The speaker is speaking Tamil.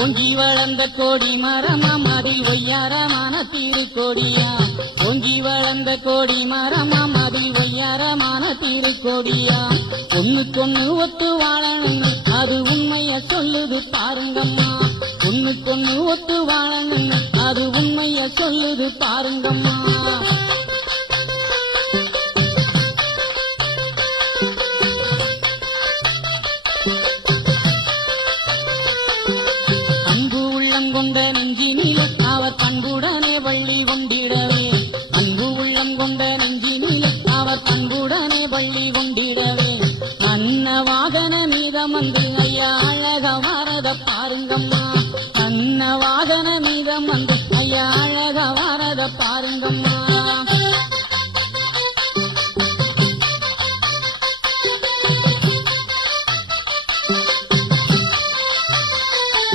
ஓங்கி வளர்ந்த கோடி மரமாம் அதில் ஒய்யாரமான திருக்கோடியா. ஓங்கி வளர்ந்த கோடி மரமாம் அதில் ஒய்யாரமான திருக்கோடியா. ஒண்ணுக்கொண்ணு ஒத்து வாழணும் அது உண்மைய சொல்லுது பாருங்கம்மா. ஒண்ணுக்கொண்ணு ஒத்து வாழணும் அது உண்மைய சொல்லுது பாருங்கம்மா. கொண்ட நெஞ்சினிலே அவர் பண்புடனே வள்ளி கொண்டிடவே. அன்பு உள்ளம் கொண்ட நெஞ்சினிலே அவர் பண்புடனே வள்ளி கொண்டிடவே. அன்ன வாகன மீதம் வந்து ஐயா அழக வாரத பாருங்கம்மா. அன்ன வாகன மீதம் வந்து ஐயா அழக வாரத பாருங்கம்மா.